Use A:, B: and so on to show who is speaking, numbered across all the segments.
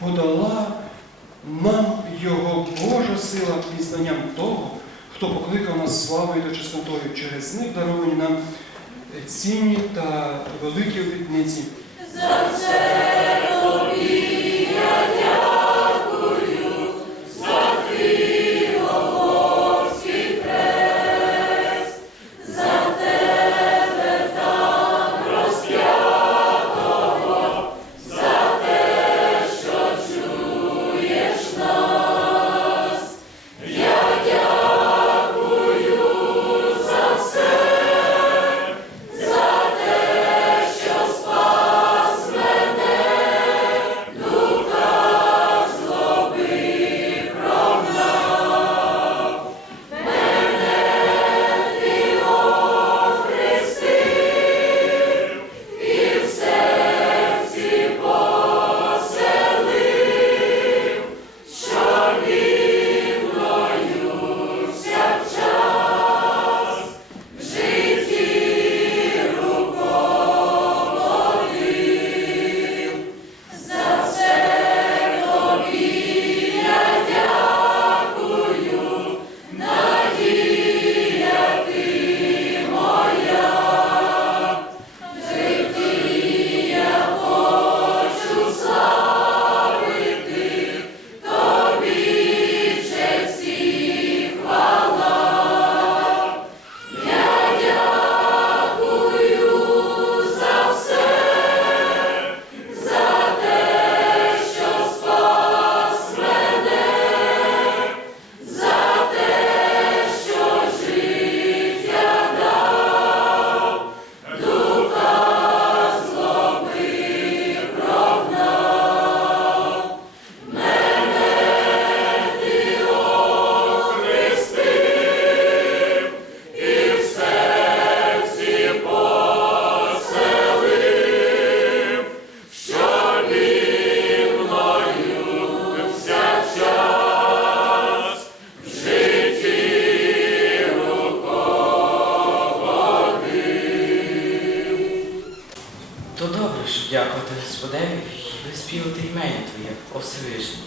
A: подала нам Його Божа сила пізнанням того, хто покликав нас славою та чеснотою. Через них даровані нам цінні та великі обітниці.
B: За це!
C: Господеві і ім'я Твоє, о Всевишній,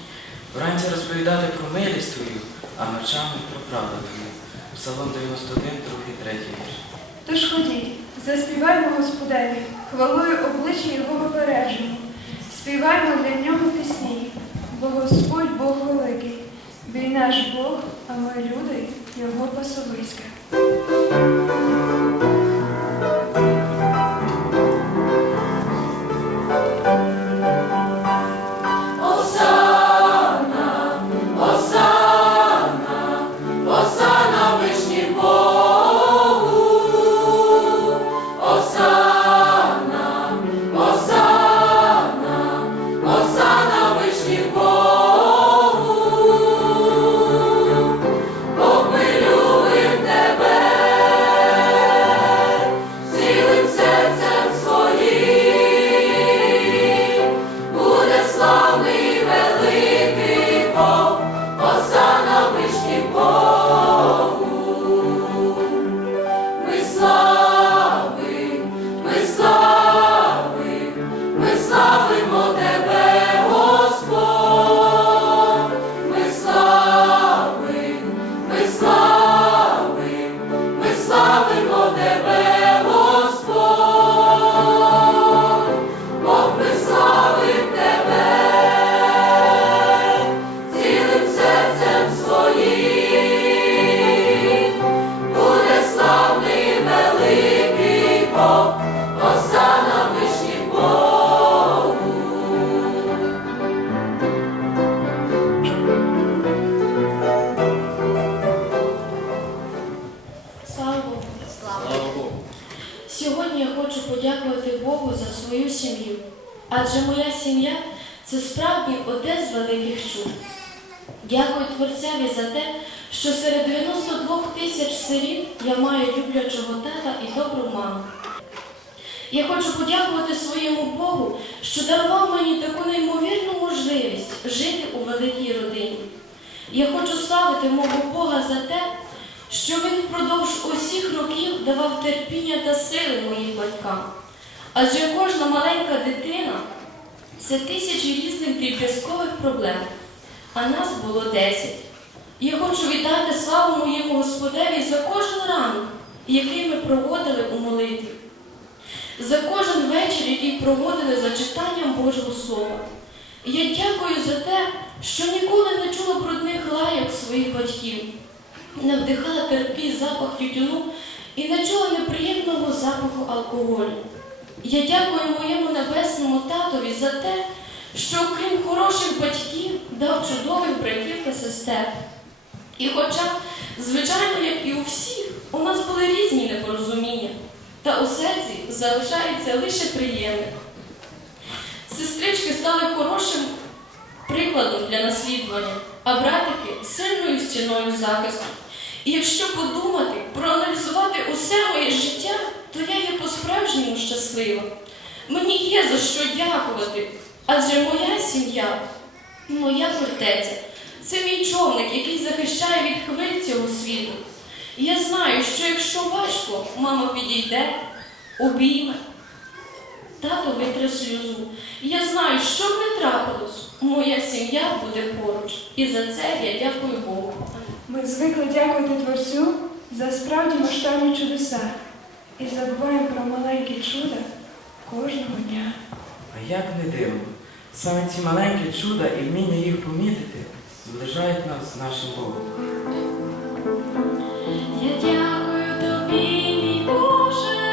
C: вранці розповідати про милість Твою, а ночами про правду Твою. Псалом 91, 2, 3 вірш.
D: Тож ходіть, заспіваймо Господеві, хвалою обличчя Його випереження, співаймо для нього пісні, бо Господь Бог великий, Бій наш Бог, а ми люди, Його пасовиська.
E: Дякую Творцеві за те, що серед 92 тисяч сиріт я маю люблячого тата і добру маму. Я хочу подякувати своєму Богу, що дарував мені таку неймовірну можливість жити у великій родині. Я хочу славити мого Бога за те, що Він впродовж усіх років давав терпіння та сили моїм батькам. Адже кожна маленька дитина це тисячі різних дріб'язкових проблем, а нас було десять. Я хочу віддати славу моєму Господеві за кожен ранок, який ми проводили у молитві, за кожен вечір, який проводили за читанням Божого Слова. І Я дякую за те, що ніколи не чула брудних лайок своїх батьків, не вдихала терпкий запах тютюну і не чула неприємного запаху алкоголю. Я дякую моєму небесному татові за те, що крім хороших батьків дав чудових братів та сестер. І хоча, звичайно, як і у всіх, у нас були різні непорозуміння, та у серці залишається лише приємне. Сестрички стали хорошим прикладом для наслідування, а братики сильною стіною захисту. І якщо подумати, проаналізувати усе моє життя, то я є по-справжньому щаслива. Мені є за що дякувати, адже моя сім'я, моя фортеця, це мій човник, який захищає від хвиль цього світу. І я знаю, що якщо важко, мама підійде, обійме, тато витре сльозу. І я знаю, що б не трапилось, моя сім'я буде поруч. І за це я дякую Богу.
D: Ми звикли дякувати Творцю за справді масштабні чудеса і забуваємо про маленькі чуда кожного дня.
C: А як не дивно, саме ці маленькі чуда і вміння їх помітити зближають нас з нашим Богом.
E: Я дякую тобі, мій Боже,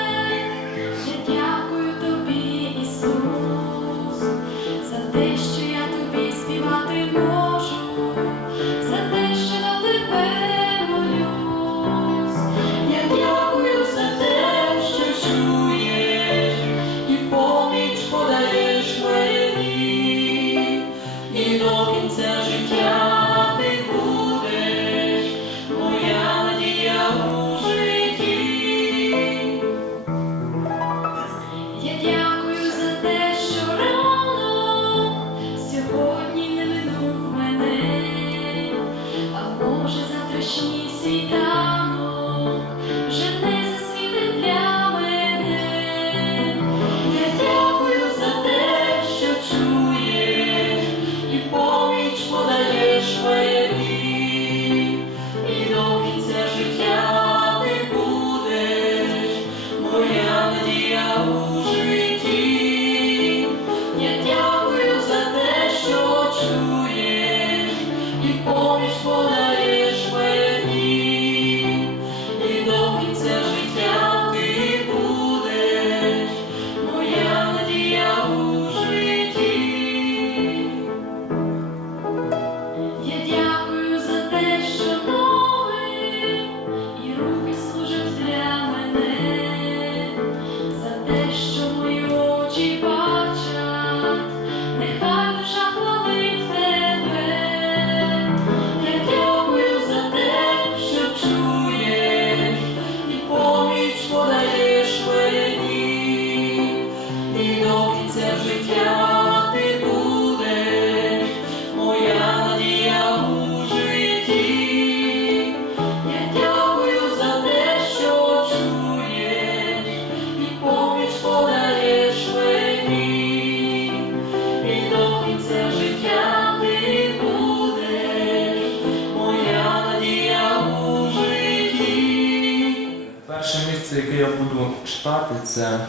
F: це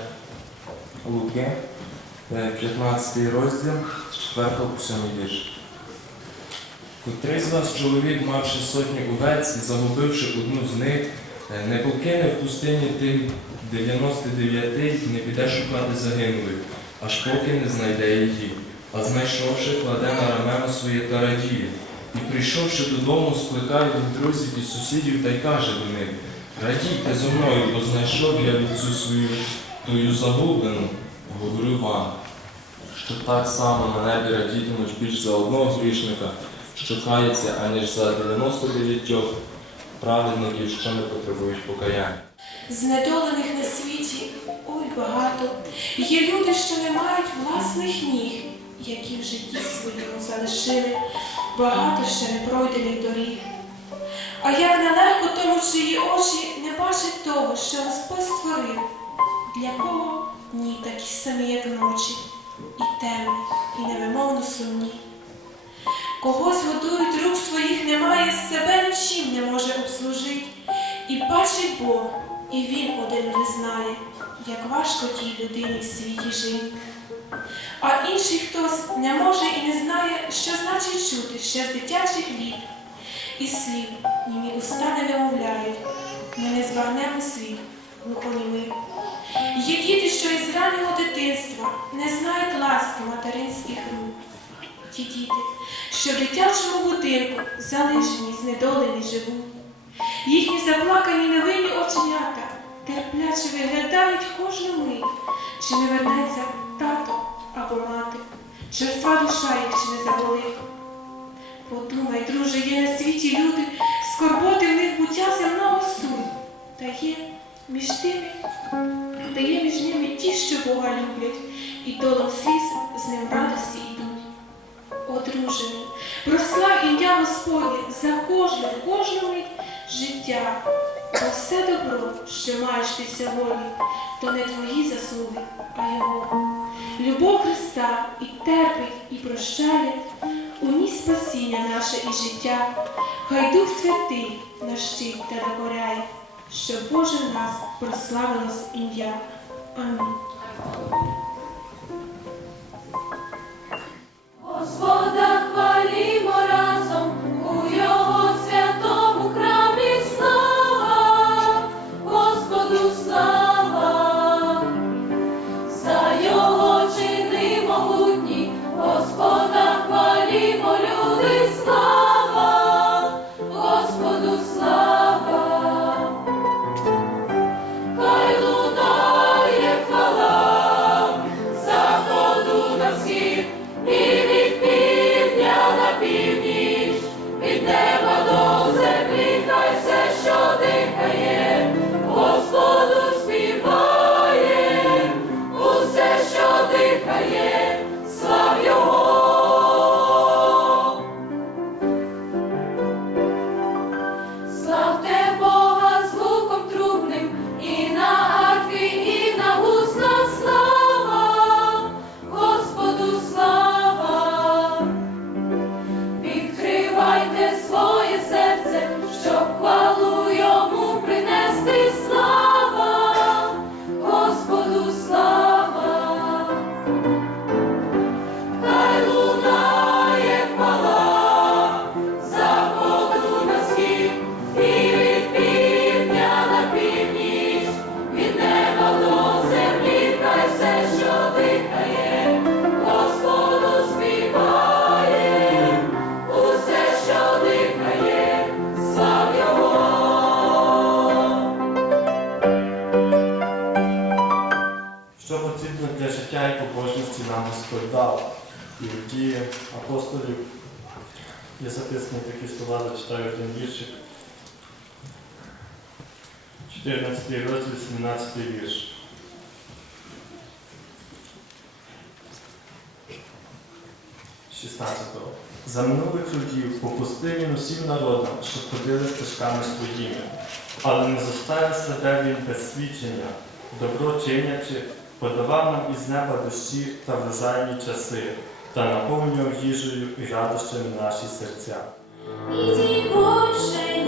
F: Луки, е, 15 розділ, 4 по 7 вірш. Котрий з вас чоловік, мавши сотні овець і загубивши одну з них, е, не покине в пустині тих 99 і не піде шукати загинулих, аж поки не знайде її. А знайшовши, кладе на рамено своє та радіє. І прийшовши додому, скликає друзів і сусідів та й каже до них, Радійте зо мною, бо знайшов я віцю свою тую загублену. Говорю вам, що так само на небі радітимуть більш за одного грішника, що кається, аніж за 99 праведників, що не потребують покаяння.
G: Знедолених на світі ой багато. Є люди, що не мають власних ніг, які в житті своєму залишили багато ще непройдених доріг. А як нелегко тому, чиї очі не бачать того, що Господь створив, для кого ні такі самі, як ночі, і темні, і невимовно сумні. Когось годують рук своїх немає, себе нічим не може обслужить. І бачить Бог, і він один не знає, як важко тій людині в світі жити. А інший хтось не може і не знає, що значить чути ще з дитячих літ. І слів німі уста не вимовляють, ми не збагнемо світ, глухоніми. Є діти, що із раннього дитинства не знають ласки материнських рук. Ті діти, що в дитячому будинку залишені, знедолені живуть. Їхні заплакані невинні оченята терпляче виглядають кожну мить, чи не вернеться тато або мати, черства душа їх чи не заболить. Подумай, друже, є на світі люди, скорботи в них буття земного суть, та є між тими, та є між ними ті, що Бога люблять, і долом сліз з ним радості йдуть. О, друже, прослав ім'я Господнє за кожну, кожну мить життя. Бо все добро, що маєш ти сьогодні, то не твої заслуги, а Його. Любов Христа і терпить, і прощає, у ній спасіння наше і життя. Хай Дух Святий нащить та докоряє, щоб Боже в нас прославилось ім'я. Амінь.
B: Господа і
H: побожності нам Господь. І в дії апостолів є записані такі слова, зачитаю один віршик. 14 розділ, 17 вірш. За минулих родів по пустині усім народам, що ходили стежками своїми, але не зоставив себе він без свідчення, добро чинячи, подавав нам із неба дощі та врожайні часи, та наповнював їжею і радощами наші серця.
B: Іди больше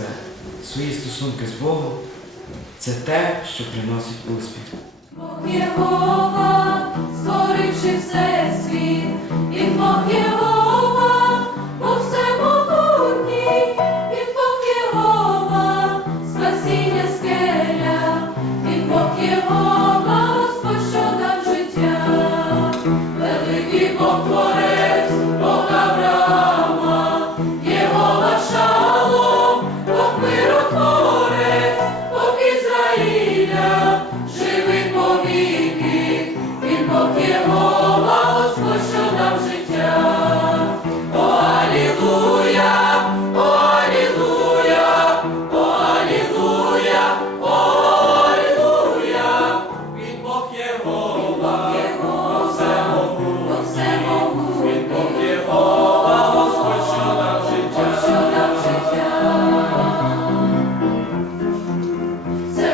C: себе, свої стосунки з Богом це те, що приносить успіх.
B: Бог Єгова, створивши все.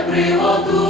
B: приготуй.